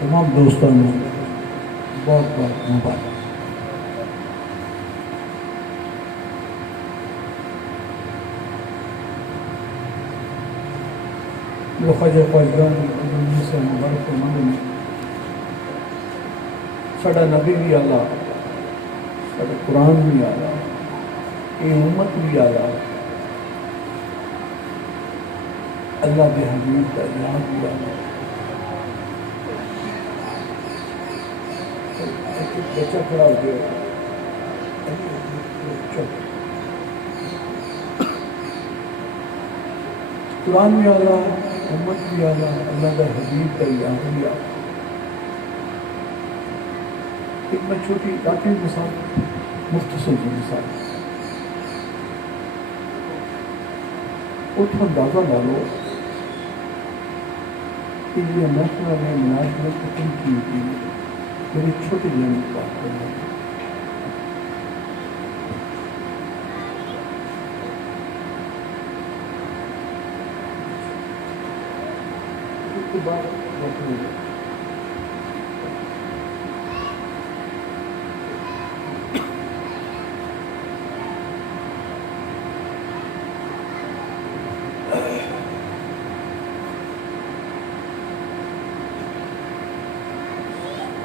تمام دوستوں نے بہت بہت مبارک۔ جو خواجہ خواجگان سے مبارک مانگنے ساڈا نبی بھی آلہ، ساڈا قرآن بھی آلہ، یہ امت بھی آلہ، اللہ کے حبیب کا یاد بھی آلہ۔ بچہ کھڑا ہو گیا، قرآن بھی آلہ، امت بھی آلہ، اللہ کا حبیب کا یاد بھی آلہ۔ ایک میں چھوٹی آخری مثال، مختصر کی مثال، اٹھو اندازہ ڈالو کہ یہ محفل میں مناسبت ختم کی تھی، میری چھوٹی جن بات کرنا ہے۔ اس کے بعد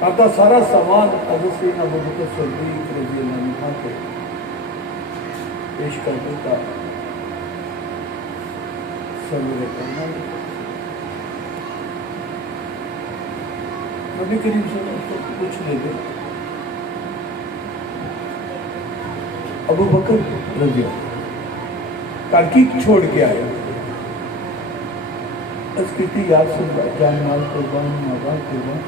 آپ کا سارا سامان حضرت سیدنا ابو بکر صدیق رضی اللہ عنہ کو پیش کر دیتا، سرور کرنا نبی کریم صلی اللہ علیہ وسلم کچھ لے دے۔ ابو بکر رضی اللہ تحقیق چھوڑ کے آیا، اس کی تھی یاد سے جان مال قربان ماں قربان،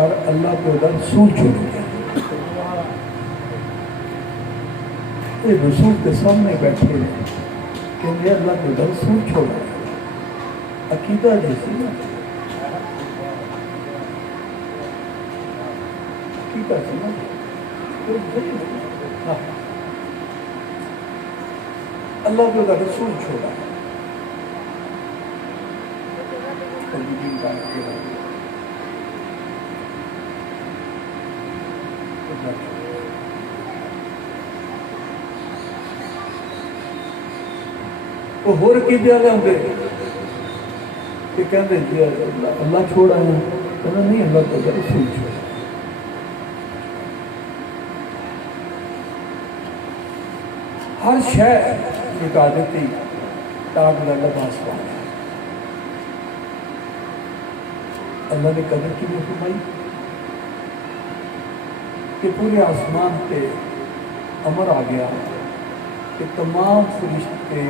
اور اللہ کے ادھر رسول چھوڑ گیا۔ یہ رسول کے سامنے بیٹھے ہیں کہ یہ اللہ کے ادھر رسول چھوڑا ہے، عقیدہ جیسی نا، عقیدہ سی نا، اللہ کے ادھر رسول چھوڑا ہے۔ وہ ہور کی دیا گیا ہوں گے کہ کہتے ہیں جی اللہ چھوڑا ہے، کہنا نہیں، اللہ تو اگر رسول چھوڑا۔ ہر شے نکال دیتی تاج کا لباس پانا۔ اللہ نے قدر کی نہیں فرمائی کہ پورے آسمان پہ امر آ گیا کہ تمام فرشتے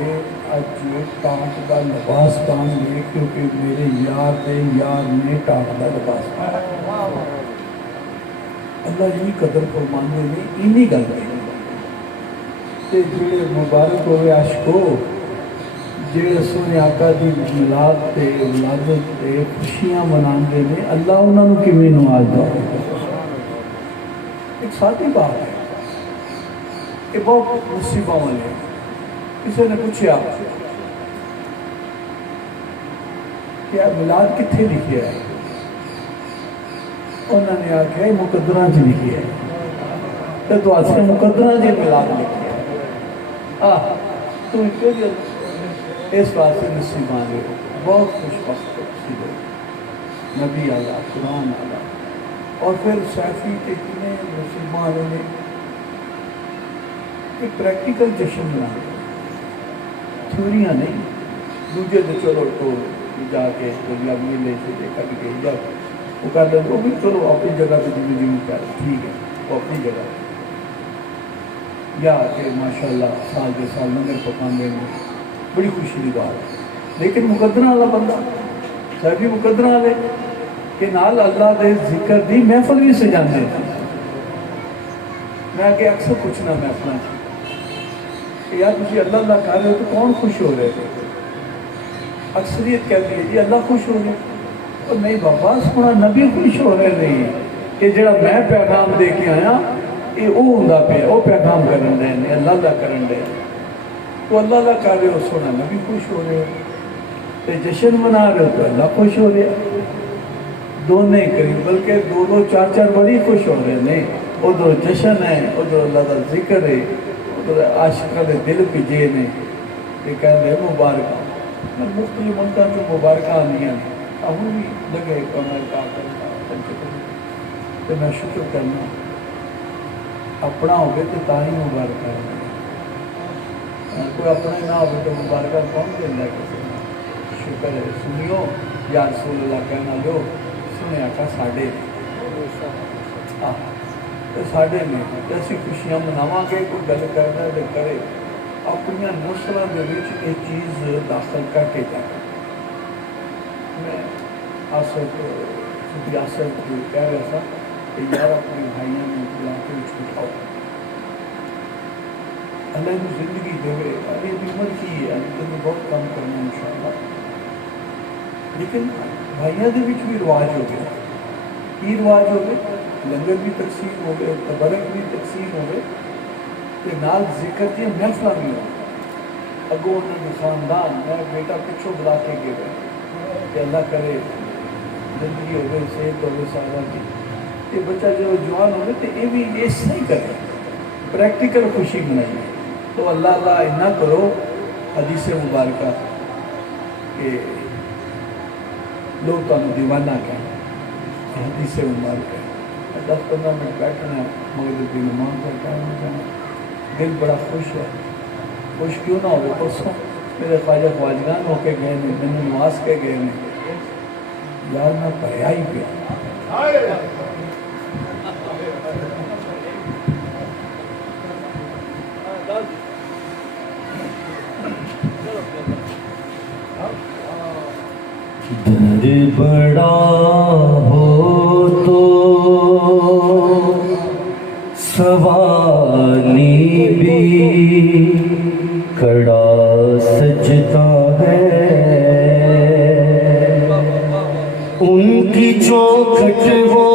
اج ٹاٹ کا لباس پان گے، کیونکہ میرے یار نے ٹاٹ کا لباس پانا۔ اللہ جی قدر فرمانے نے انہی گل کی کہ جڑے مبارک ہوئے عاشقو جڑے سونے آقا دی میلاد تے ولادت تے خوشیاں مناندے نے، اللہ انہاں نوں کیویں نوازدا ہے۔ ایک سادی بات ہے کہ بہت مصیبہ والے کسی نے پوچھا کہ میلاد کتنے لکھیا ہے؟ انہوں نے آخیا مقدرہ چ لکھیا ہے، تو آسے مقدرہ چ میلاد لکھیا ہے۔ تو اس بات سے نصیبان ہے، بہت خوش بخت نبی آلہ، قرآن آلہ، اور پھر سیفی کے اتنے نصیبان نے ایک پریکٹیکل جشن منانا، تھیوریاں نہیں، دوجے تو چلو تو جا کے دنیا میلے سے کٹ کے یا وہ کر لیں، وہ بھی چلو اپنی جگہ پہ جی کر ٹھیک ہے، وہ اپنی جگہ یا کہ ماشاءاللہ سال کے سال لنگر پکان دیں گے، بڑی خوشی کی بات ہے۔ لیکن مقدرہ والا بندہ سیفی مقدرہ والے کہ نال اللہ دے ذکر دی محفل بھی سجانے ہیں۔ میں آگے اکثر پوچھنا محفلوں کہ یار تسی اللہ اللہ کر رہے ہو تو کون خوش ہو رہے ہیں؟ اکثریت کہتی ہے جی اللہ خوش ہو رہے، اور نہیں بابا سونا نبی خوش ہو رہے نہیں کہ جڑا میں پیغام دے کے آیا یہ وہ ہوں پہ وہ پیغام کرن دے نہیں، اللہ اللہ کرن دے، تو اللہ اللہ کر رہے ہو سونا نبی خوش ہو رہے ہو، تے جشن منا رہے ہو تو اللہ خوش ہو رہے۔ دونوں قریب، بلکہ دو دو چار چار بڑی خوش ہو رہے ہیں. ادھر جشن ہے، ادھر اللہ کا ذکر ہے، ادھر عاشقاں دے دل بھجے نے. یہ کہتے ہیں مبارکہ. مختلف ملکوں سے مبارکہ آنی ہیں. ہم بھی لگے کمر کا کرنا تو میں شکر کرنا اپنا ہوگے تو تاہی مبارکہ ہے. کوئی اپنا نہ ہوگے تو مبارکہ کون دینا کسی نے. شکر ہے. سنیو یا رسول اللہ کہنا لو سنے آقا ساڑھے ساڑھے میں ایسی خوشیاں مناواں گے. کوئی گل کرنا ہے کرے اپنی نسلوں کے یہ چیز داخل کر کے جائے. میں آصف کہہ رہا تھا کہ یار اپنے بھائیوں نے بلا کے اٹھاؤ. اللہ نے زندگی دے ابھی عمر کی ہے، ابھی تو بہت کام کرنا ہے انشاءاللہ. لیکن بھائیوں کے بھی رواج ہو گیا. کی رواج ہو گئے؟ لنگر بھی تقسیم ہو گئے، تبرک بھی تقسیم ہو گئے، کہ نال ذکر دیا محفلہ بھی ہو. اگوں انہوں نے خاندان میں بیٹا پچھوں بلا کے گئے کہ اللہ کرے زندگی ہو گئی، صحت ہو گئی سارا کی. یہ بچہ جب جوان ہو گئے تو یہ بھی اس نہیں کرے، پریکٹیکل خوشی منائیے. تو اللہ اللہ اتنا کرو حدیث مبارکہ کہ لوگ تو دیوانہ کہیں. حدیث مبارکہ 10-15 منٹ بیٹھنا ہے مغرب کی نماز کا ٹائم ہو جانا. دل بڑا خوش ہے. خوش کیوں نہ ہو. پرسوں میرے خواجہ خواجگان ہو کے گئے ہیں، میں نے نواز کے گئے ہیں. یار میں پڑھیا ہی پیا. درد بڑا ہو تو سوالی بھی کڑا سجتا ہے. ان کی چوکھٹ وہ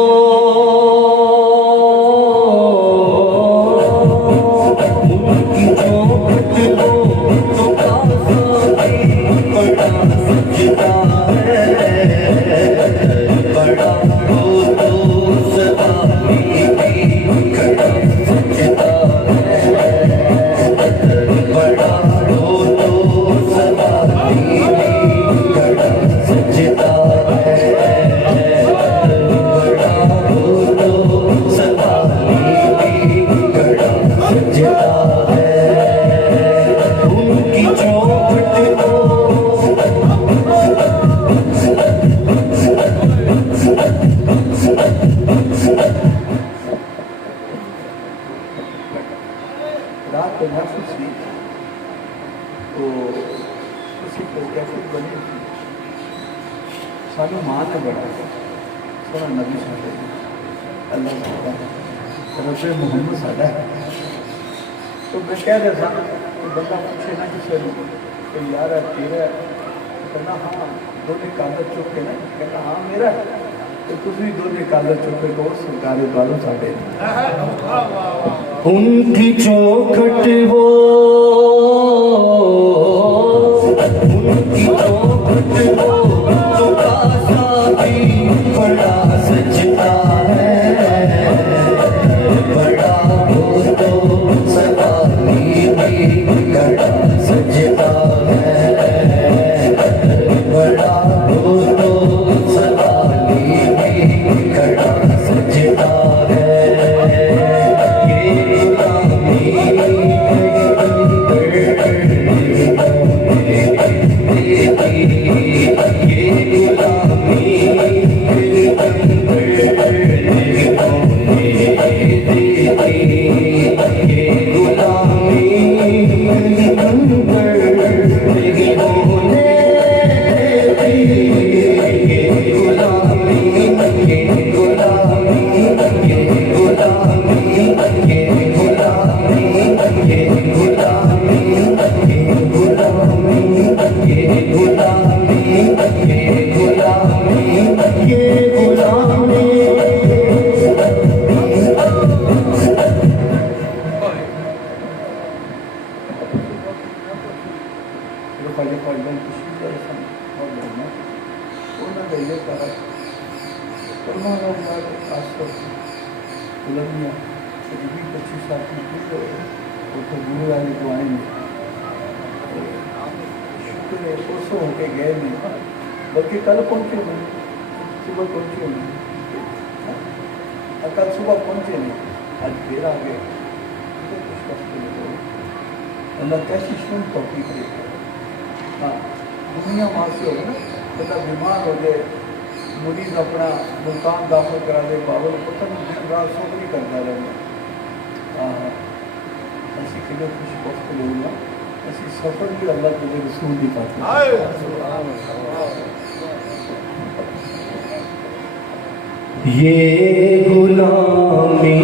رات کو محفوظ تھی تو کسی کو کیفیت بنی تھی. سانو ماں نے بڑا سونا نبی ساڈے اللہ رب محمد ساڈا ہے. تو میں کہہ رہا تھا کہ بندہ پوچھے نہ کسی کو کہ یار ہے تیرا ہے، کہنا ہاں دونوں کالر چک کے نا، کہنا ہاں میرا ہے. تو تم بھی دونوں کالر چک کے کو سرکار والوں ساڈے. ان کی چوکھٹ وہ ان کی چوکھٹ وہ تو کاسا بھی بڑا سجتا ہے. بڑا ہو تو سوالی بھی بڑا سجتا ہے. بڑا ہو تو سوالی بھی بڑا سجتا ہے. انہوں نے ہمارے خاص طور سے بلندیاں تقریباً 25 سال کی تھی تو وہ تو گرو والی دعائیں میں شکر ہے پرسوں ہو کے گئے نہیں بلکہ کل پہنچے نہیں صبح پہنچے نہیں کل صبح پہنچے نہیں آج پھر آ گئے کچھ وقت کے لیے اللہ کیسی سن توفیق دے ہاں دنیا وہاں سے ہو نا بندہ بیمار ہو جائے مریض اپنا ملتان داخل کرا دے بابل پتہ نہیں رات سو نہیں کرتا رہنا ہاں ایسی کلو خوش وقت لوگ نا ایسی سفر بھی اللہ کے رسول دی پاتے یہ غلامی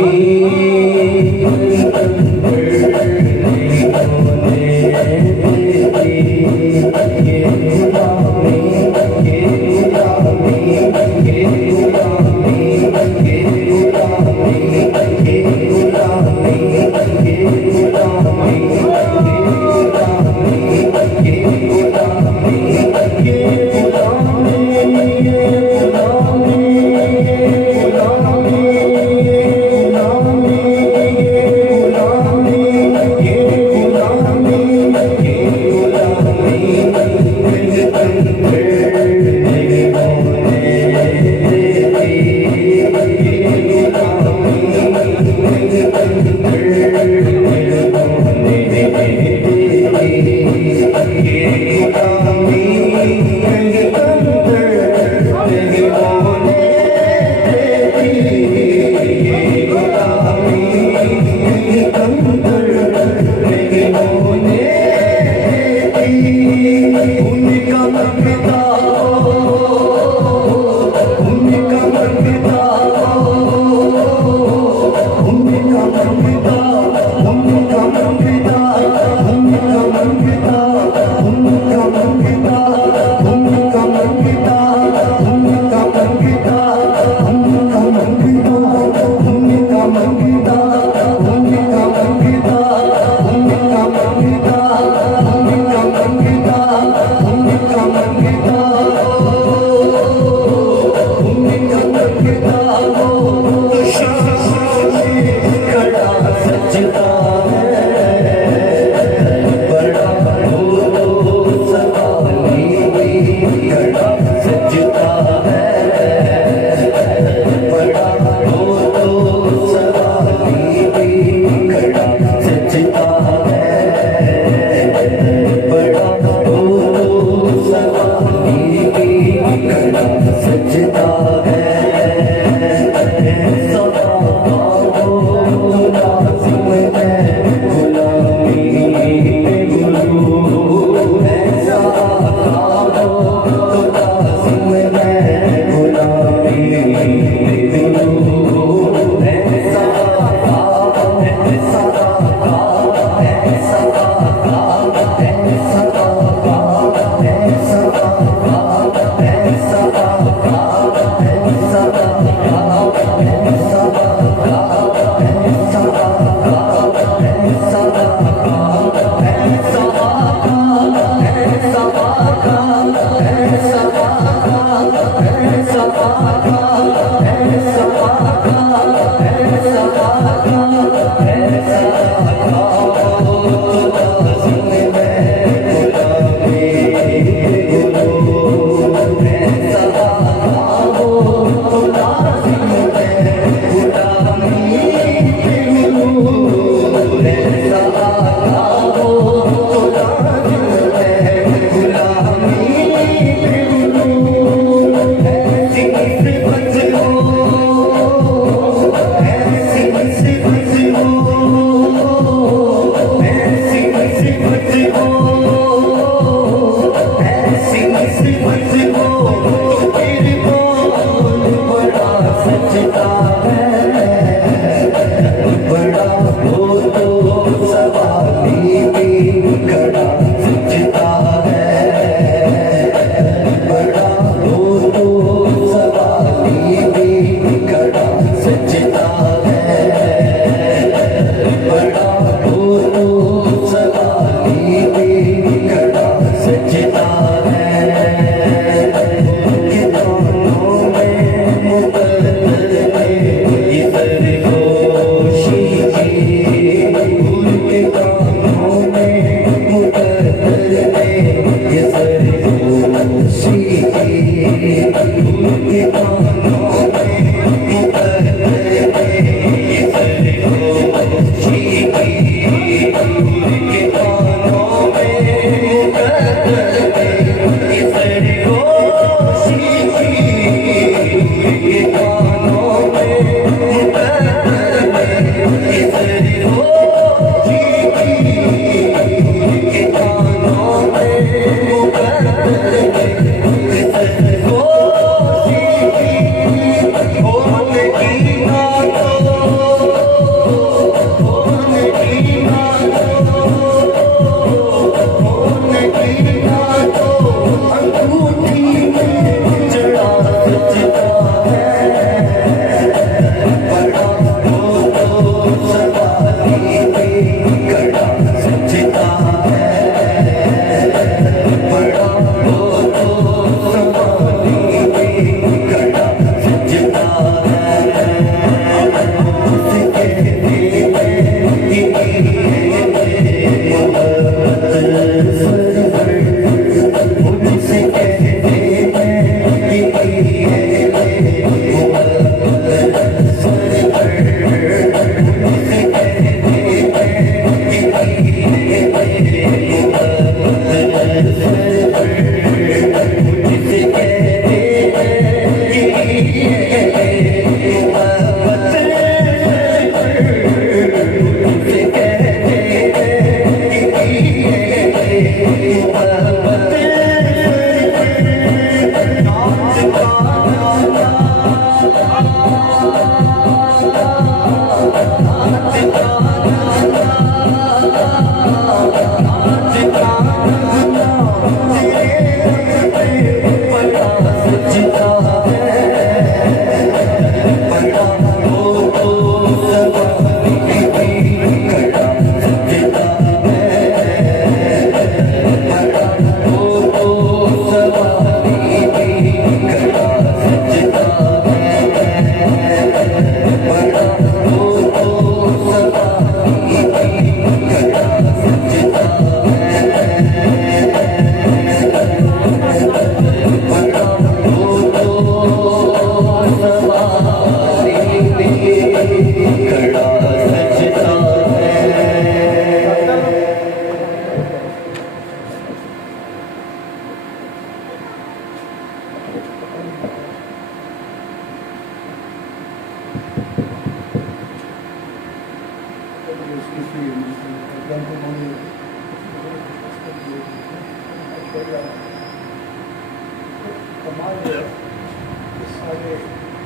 سارے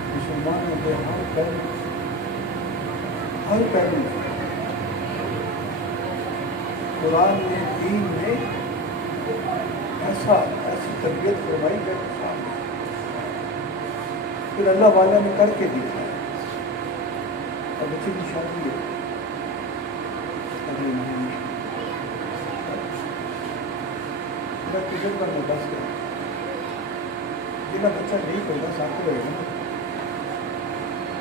مسلمانوں کے ہر پہلو قرآن نے دین میں ایسی تربیت فرمائی ہے پھر اللہ والا نے کر کے دیا اور بچے کی شادی ہے اگلے مہینے میرا ٹکٹ پر میں بس گیا جنہیں بچہ نہیں کرتا ساتھ رہے گا نا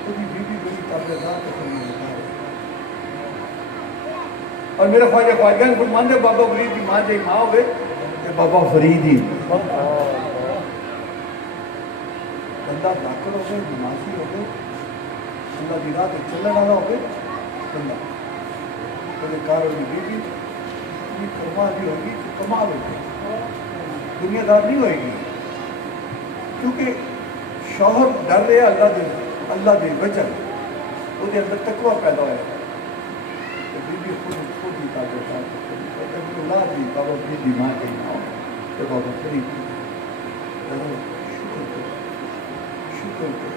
تو بھی بڑی قابل ذات ہے اور میرا خواجہ خواجہ فرمان دے بابا فرید کی ماں جی ماں ہوئے کہ بابا فرید ہی بندہ داخل ہو گئے نمازی ہو گئے اللہ کی راہ چلنے والا ہو گئے بندہ پہلے کار ہوگی بیوی اتنی کرما بھی ہوگی کہ کمال ہوگی دنیا دار نہیں ہوئے گی کیونکہ شوہر ڈر رہے اللہ دے وجہ وہ دے اندر تقوی پیدا ہوا بیوی خود ہی تاکہ اولاد بھی بابا فرید بھی ماں کے نام کہ بابا فرید شکر کرو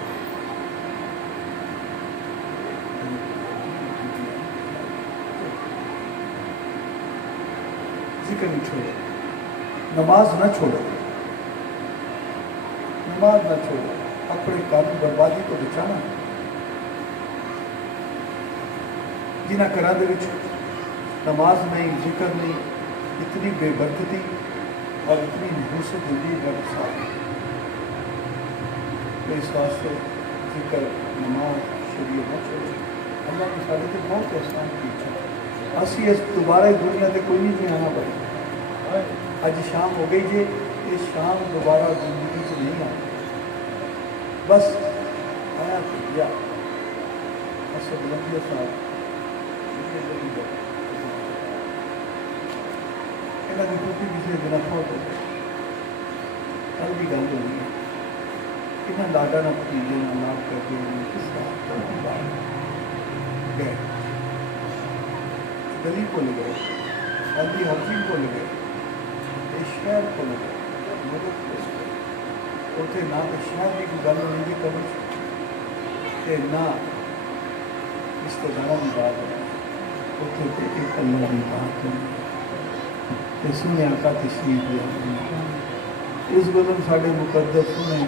ذکر نہیں چھوڑو نماز نہ چھوڑو اپنے قانون بربادی کو بچانا جنہ گھراں دے وچ نماز نہیں ذکر نہیں اتنی بے برکتی اور اتنی نحوست ہوتی ہے ساتھ تو اس واسطے ذکر نماز شریعت نہ چھوڑے اللہ نے سارے سے بہت احسان کیا اسی اس دوبارہ دنیا تے کوئی نہیں جی آنا پڑے اج شام ہو گئی جی یہ شام دوبارہ زندگی سے نہیں آتی بس آیا تو گیا ایسے بلندیہ صاحب یہاں کی کتی پچھلے دن فوت ہو گئے کل بھی گل ہو گئی یہاں لاڈا نہ بھتیجے نہ لاپ کر کے کس کا گئے گلی بھول گئے گاندھی ہاؤسنگ بھول گئے شہر بھول گئے مدد بھول گئے اتنے نہ تو شہر کی کوئی گل ہونی کی قبر سے نہ رشتے داروں کی بات ہونی اتنے تو ایک اللہ کی بات ہونی سونے آقا تشریف لے اس گلوں سارے مقدس سنے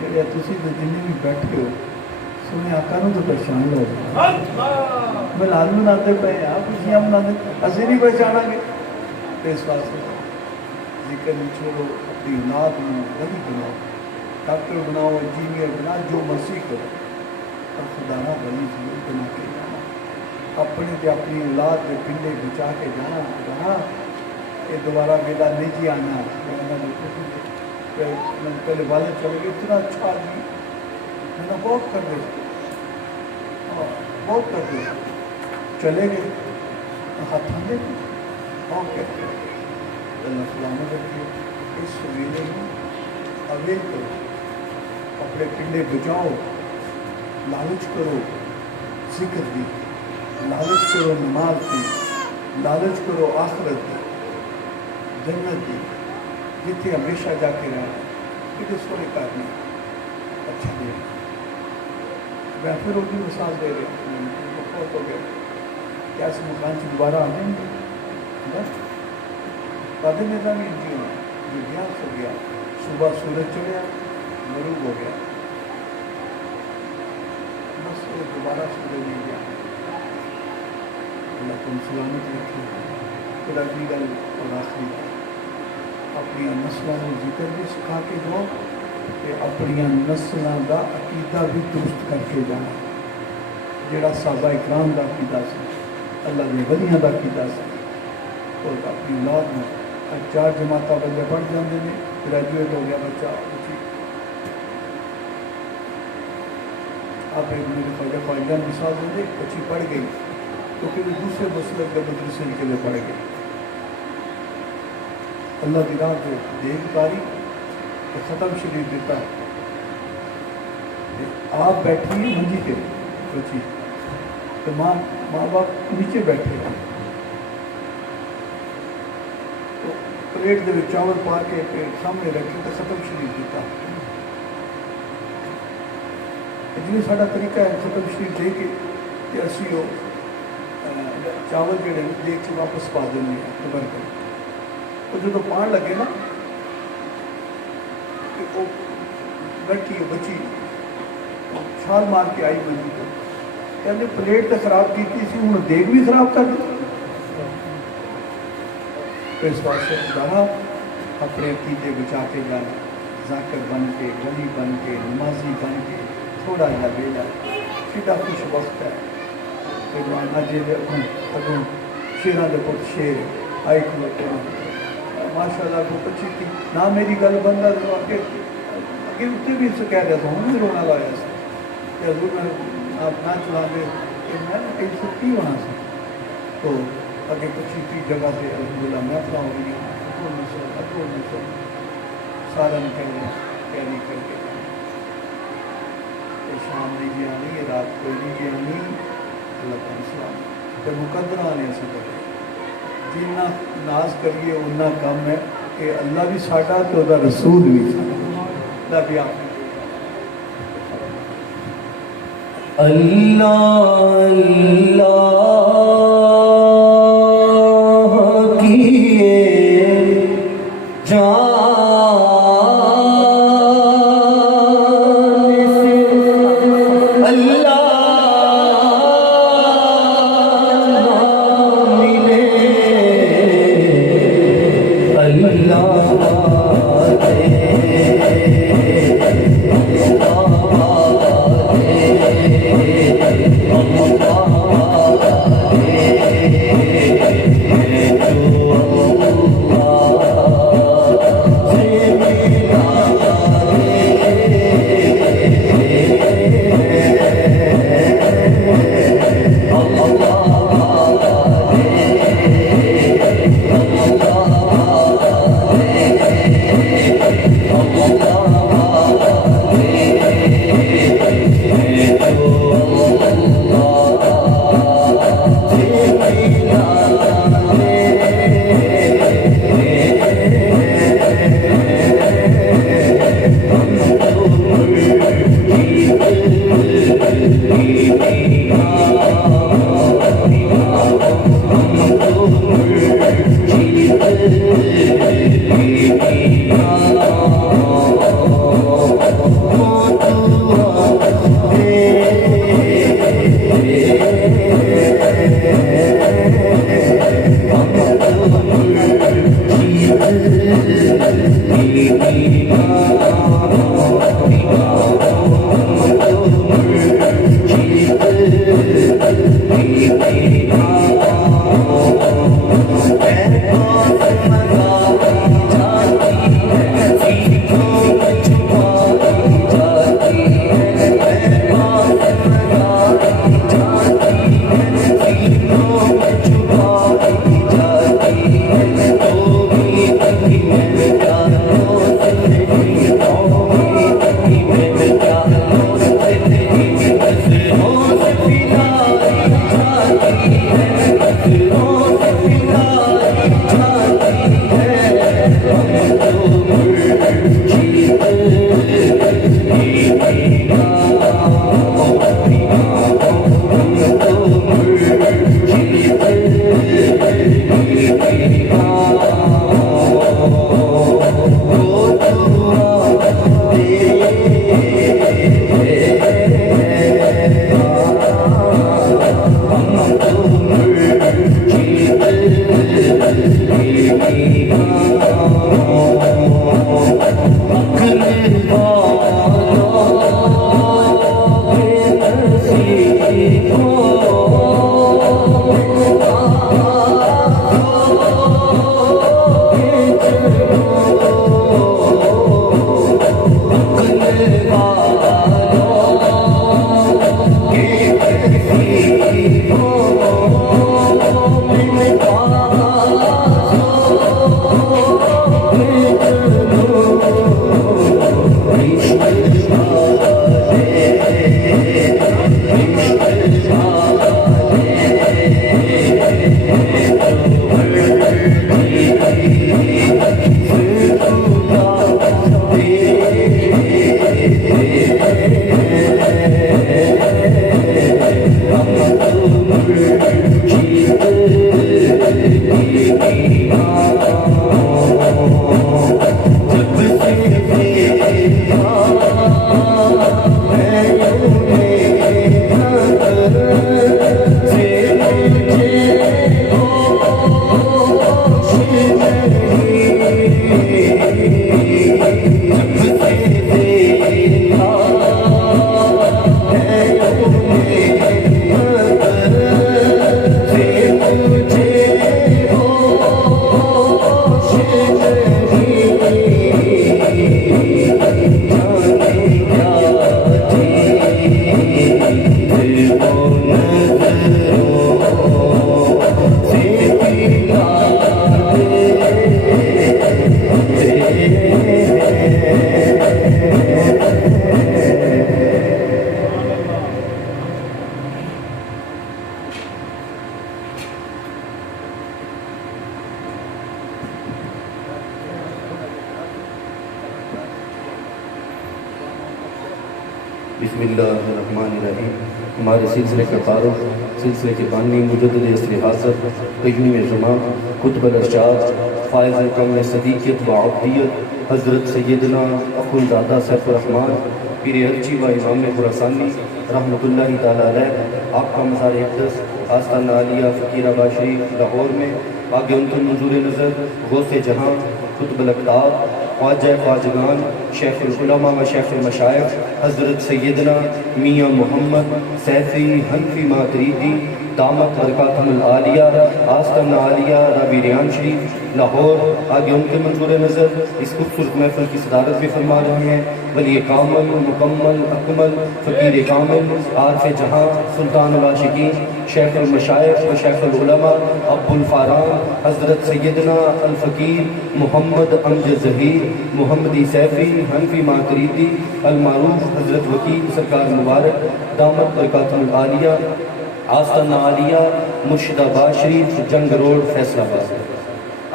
جڑے تسی تو جن بھی بیٹھے ہو سونے آقا نو تو پہچان لو ملاد مناتے پے آپ خوشیاں مناتے اسی نہیں پہچانا گے اس واسطے ذکر نہیں چھوڑو اپنی اولاد بناؤ ولی بناؤ ڈاکٹر بناؤ انجینئر بناؤ جو مرضی کرو پر خدا نہ ولی ضرور بنا کے جانا اپنے تے اپنی اولاد کے پنڈے بچا کے جانا جانا یہ دوبارہ بیٹا نہیں جی آنا پہلے والد چلے گئے اتنا اچھا آدمی میں نے بہت کر دے بہت کر دے چلے گئے ہاتھ تھندے اور کہتے اللہ سلامت رکھیے اس ویلے میں اویل کرو اپنے پنڈے بچاؤ لالچ کرو ذکر دی لالچ کرو نماز دی لالچ کرو آخرت دی جنت دی جتنے ہمیشہ جا کے رہنا کتنے سونے کرنا اچھا دے میں پھر وہ بھی مثال دے رہا ہوں بہت ہو گیا کیا اس مکان سے دوبارہ آ جائیں گے بس قادر نظام انجی ہونا جو دیہات ہو گیا صبح سورج چڑھیا غروب ہو گیا بس وہ دوبارہ سورج نہیں گیا اللہ تم سلامت رکھے خدا کی گل اور آخری گل اپنی نسلوں کو ذکر بھی سکھا کے جاؤ کہ اپنی نسلوں کا عقیدہ بھی درست کر کے جانا جڑا صحابہ اکرام کا عقیدہ سی اللہ کے ولیاں کا عقیدہ سی اور اپنی اولاد میں 4 جماعتیں بندے پڑھ جاتے ہیں گریجویٹ ہو گیا بچہ آپ ایک میرے خواجہ خواجہ مثال دیں گے بچی پڑھ گئی تو پھر دوسرے مسلک کے مدرسے کے لیے پڑھ گئی اللہ کی راہ پہ دیکھ پاری تو ختم شریف دیتا آپ بیٹھی منجی کے بچی تو ماں باپ نیچے بیٹھے تو پلیٹ دے چاول پا کے سامنے رکھے تو ختم شریف دیتا جی ساڈا طریقہ ہے ختم شریف دے کے اسی وہ چاول جڑے دیکھ کے واپس پا دیں دوبارہ کر وہ جب پان لگے نا کہ وہ بیٹھی بچی چھال مار کے آئی منجی کو کہتے پلیٹ تو خراب کی تھی ہوں دیکھ بھی خراب کر دی تو اس واسطے خدا اپنے عقیدے بچا کے جانا ذاکر بن کے ولی بن کے نمازی بن کے تھوڑا جا بیلا سیدھا خوش وقت ہے اگوں شیروں کے پت شیر آئی کھلوتے ماشاء اللہ کو پچھی تھی نہ میری گل بنتا تو اگے اتنے بھی اسے کہہ رہا تھا ہوں بھی رونا لایا سا کہ حضور میں آپ نہ چلا دے کہ میں کہیں سے کی ہونا سا تو اگے پچھی تھی جگہ سے الحمدللہ محفل ہو گئی اکو نسل سارا کیری کر کے شام نہیں جی آنی یہ رات کوئی نہیں جی آنی اللہ تعالیٰ السلام تو مقدرہ آنے سے کرے جنہ ناز کریے اتنا کم ہے کہ اللہ بھی ساڈا تو دا رسول بھی اللہ بھی آپ اللہ اللہ کیے جان Allah بسم اللہ الرحمن الرحیم. ہمارے سلسلے کا تعارف سلسلے کے بانی مجدد عصر حاضر قیوم زمان قطب الارشاد فائز کم صدیقیت و عبدیت حضرت سیدنا اخوندزادہ سیف الرحمن پیر ارچی و امام خراسانی رحمۃ اللہ تعالیٰ علیہ. آپ کا مزار اقدس آستانہ عالیہ فقیر آباد شریف لاہور میں آگے ان کے منظور نظر غوث جہاں قطب الاقطاب خواجہ خواجگان شیخ العلماء و شیخ المشائخ حضرت سیدنا میاں محمد سیفی حنفی ماتریدی دامت برکاتہم العالیہ آستانہ عالیہ راویریان شریف لاہور آگے ان کے منظور نظر اس خوبصورت محفل کی صدارت بھی فرما رہے ہیں ولی کامل مکمل اکمل فقیر کامل عارف جہاں سلطان العاشقین شیخ المشائخ و شیخ العلماء ابو الفاران حضرت سیدنا الفقیر محمد امجد ظہیر محمدی سیفی حنفی ماتریدی المعروف حضرت وکیل سرکار مبارک دامت برکاتہم العالیہ آستانہ عالیہ مرشد آباد شریف جنگ روڈ فیصل آباد.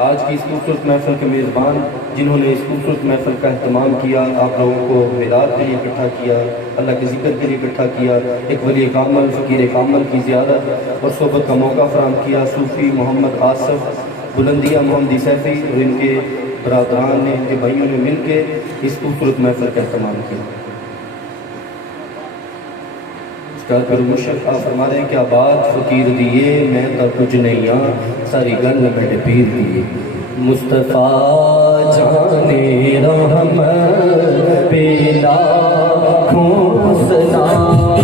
آج کی اس خوبصورت محفل کے میزبان جنہوں نے اس خوبصورت محفل کا اہتمام کیا، آپ لوگوں کو میلاد کے لیے اکٹھا کیا، اللہ کے ذکر کے لیے اکٹھا کیا، ایک ولی کامل فقیر کامل کی زیارت اور صحبت کا موقع فراہم کیا. صوفی محمد آصف بلندیہ محمدی سیفی اور ان کے برادران نے، ان کے بھائیوں نے مل کے اس خوبصورت محفل کا اہتمام کیا. پھر مشرف آپ فرما رہے ہیں کہ آباد فقیر دیے میں تا کچھ نہیں ہاں ساری گل میں پیر دیے. مصطفیٰ جانے رحمت پہ لاکھوں سلام